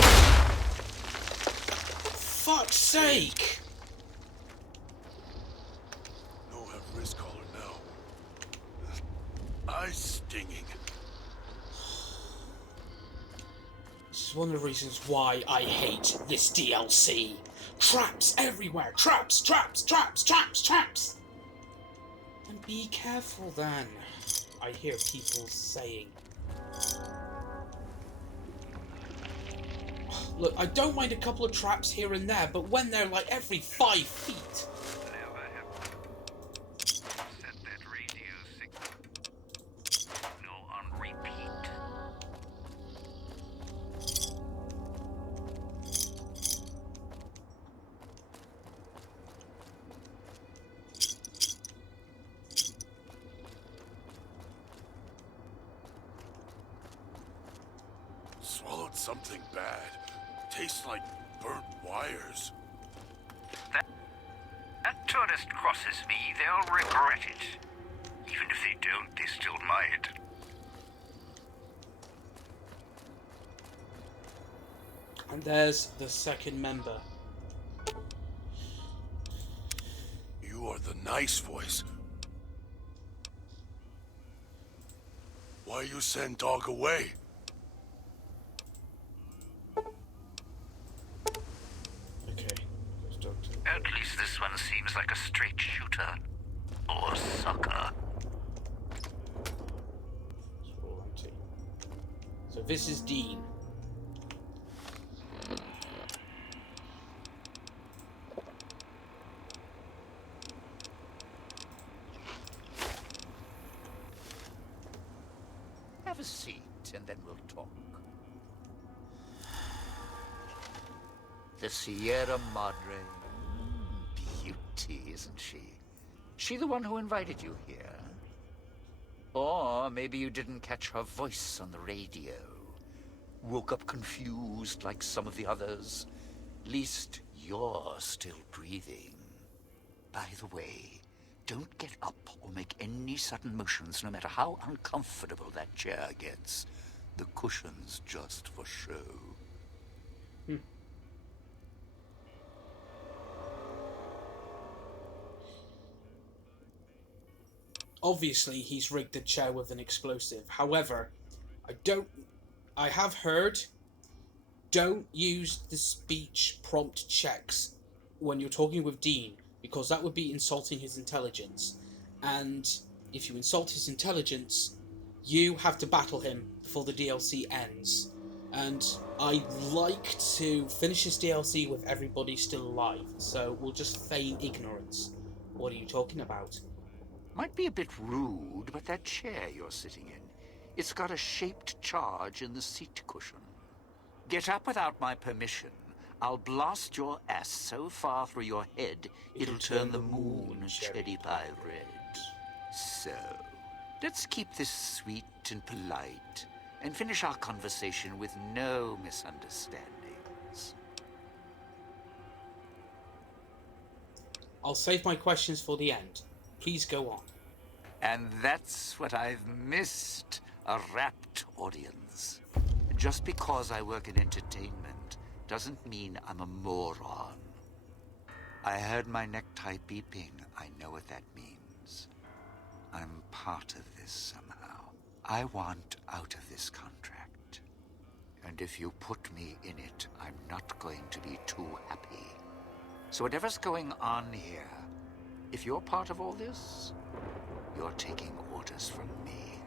Fuck's sake! No have wrist collar now. Eyes stinging. This is one of the reasons why I hate this DLC. Traps everywhere! Traps, traps, traps, traps, traps! And be careful then, I hear people saying. Look, I don't mind a couple of traps here and there, but when they're like every 5 feet. Never have set that radio signal on repeat. Swallowed something bad. Tastes like burnt wires. That tourist crosses me, they'll regret it. Even if they don't, they still might. And there's the second member. You are the nice voice. Why you send dog away? At least this one seems like a straight shooter. Or sucker. So this is Dean. Have a seat and then we'll talk. The Sierra Madre. Beauty, isn't she? She the one who invited you here? Or maybe you didn't catch her voice on the radio. Woke up confused like some of the others. Least you're still breathing. By the way, don't get up or make any sudden motions no matter how uncomfortable that chair gets. The cushion's just for show. Obviously, he's rigged the chair with an explosive. However, I have heard, don't use the speech prompt checks when you're talking with Dean, because that would be insulting his intelligence. And if you insult his intelligence, you have to battle him before the DLC ends. And I'd like to finish this DLC with everybody still alive, so we'll just feign ignorance. What are you talking about? Might be a bit rude, but that chair you're sitting in, it's got a shaped charge in the seat cushion. Get up without my permission. I'll blast your ass so far through your head, it'll turn the moon cherry pie red. So, let's keep this sweet and polite. and finish our conversation with no misunderstandings. I'll save my questions for the end. Please go on. And that's what I've missed, a rapt audience. Just because I work in entertainment doesn't mean I'm a moron. I heard my necktie beeping. I know what that means. I'm part of this somehow. I want out of this contract. And if you put me in it, I'm not going to be too happy. So whatever's going on here, if you're part of all this, you're taking orders from me.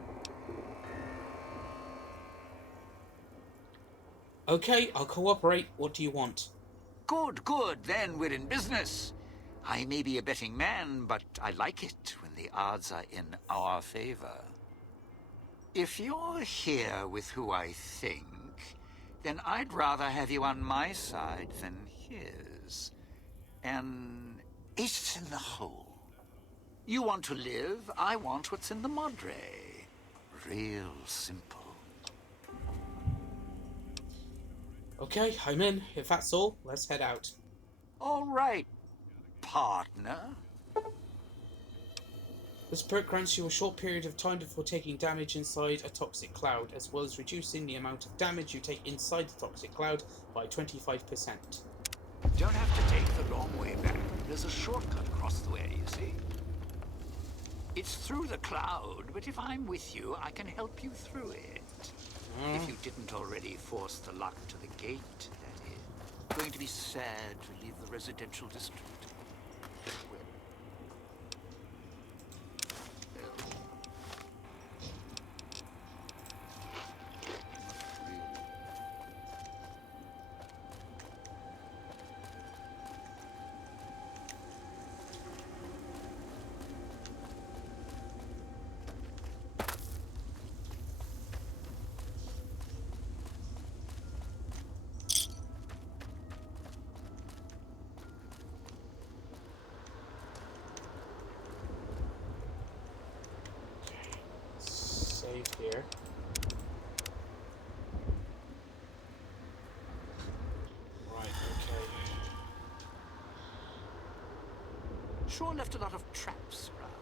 Okay, I'll cooperate. What do you want? Good, good. Then we're in business. I may be a betting man, but I like it when the odds are in our favor. If you're here with who I think, then I'd rather have you on my side than his. An ace in the hole. You want to live, I want what's in the Madre. Real simple. Okay, I'm in. If that's all, let's head out. All right, partner. This perk grants you a short period of time before taking damage inside a toxic cloud, as well as reducing the amount of damage you take inside the toxic cloud by 25%. Don't have to take the long way back. There's a shortcut across the way, you see. It's through the cloud, but if I'm with you, I can help you through it. If you didn't already force the lock to the gate, that is. Going to be sad to leave the residential district. Save here. Right, okay. Sure left a lot of traps around.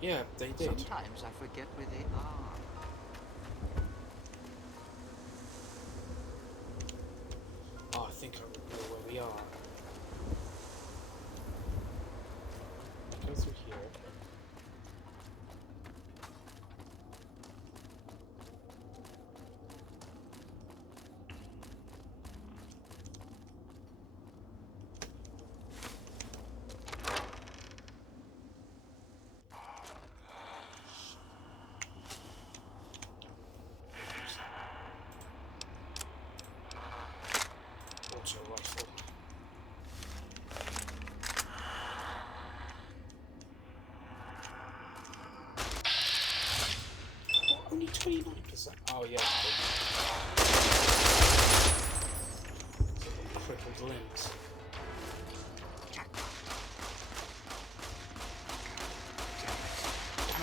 Yeah, they did. Sometimes I forget where they are. Oh, I think I remember where we are. Go through here. Auto rifle. What, only 29%? Oh yeah. Crippled limbs. Damn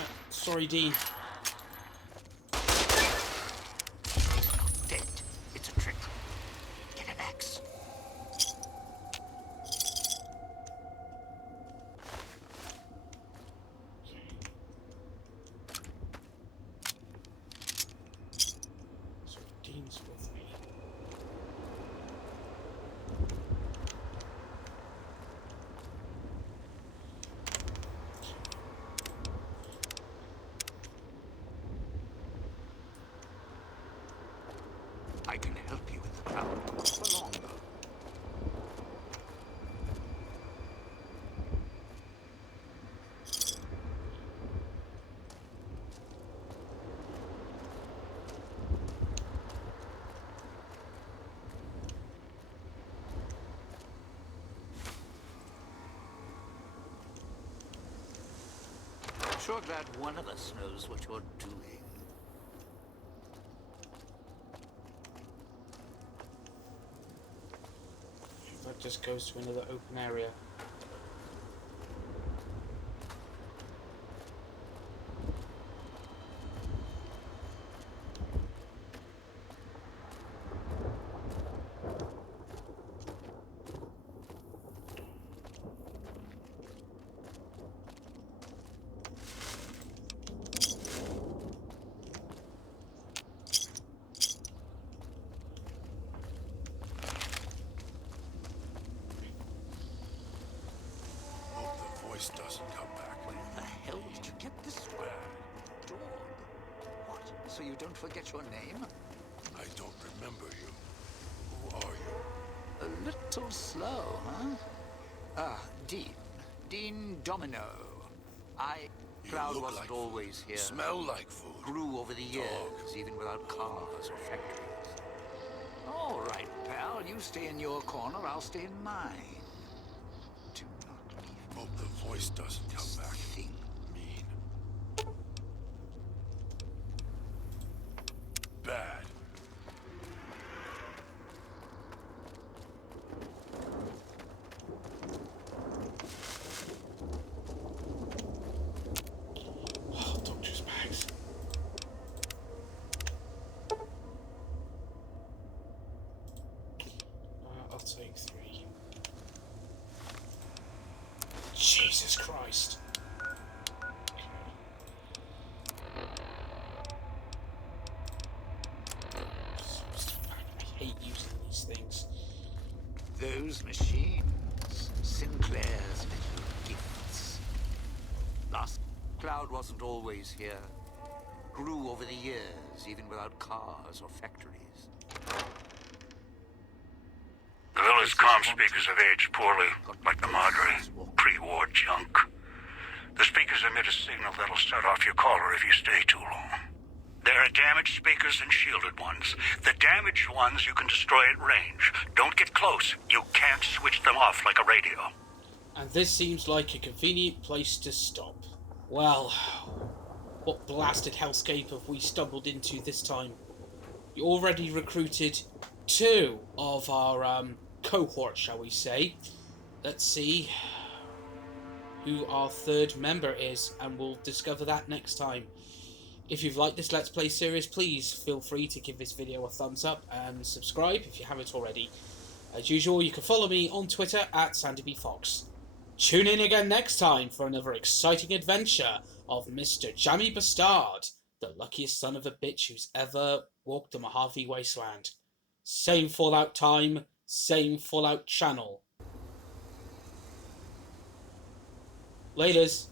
it. Sorry, Dean. Dead. It's a trick. Get an axe. So Dean's with me. I can help you with the crowd for longer. Sure glad one of us knows what you're doing. That just goes to another open area. voice doesn't come back. Where the hell did you get this from? Dog. What? So you don't forget your name? I don't remember you. Who are you? A little slow, huh? Ah, Dean. Dean Domino. Cloud wasn't like always food. here. Smell like food. Grew over the years, even without cars or factories. All right, pal. You stay in your corner, I'll stay in mine. Do not leave. Hope the voice doesn't come back. Thing. Mean. Bad. Oh, doctor's bags. I'll take 3. Jesus Christ. I hate using these things. Those machines. Sinclair's little gifts. Last Cloud wasn't always here. Grew over the years, even without cars or factories. The village comm speakers have aged poorly, like the Madre. Pre-war junk. The speakers emit a signal that'll set off your caller if you stay too long. There are damaged speakers and shielded ones. The damaged ones you can destroy at range. Don't get close. You can't switch them off like a radio. And this seems like a convenient place to stop. Well, what blasted hellscape have we stumbled into this time? You already recruited 2 of our cohort, shall we say. Let's see who our 3rd member is, and we'll discover that next time. If you've liked this Let's Play series, please feel free to give this video a thumbs up and subscribe if you haven't already. As usual, you can follow me on Twitter at SandyBFox. Tune in again next time for another exciting adventure of Mr. Jammy B'Stard, the luckiest son of a bitch who's ever walked the Mojave Wasteland. Same Fallout time, same Fallout channel. Laters.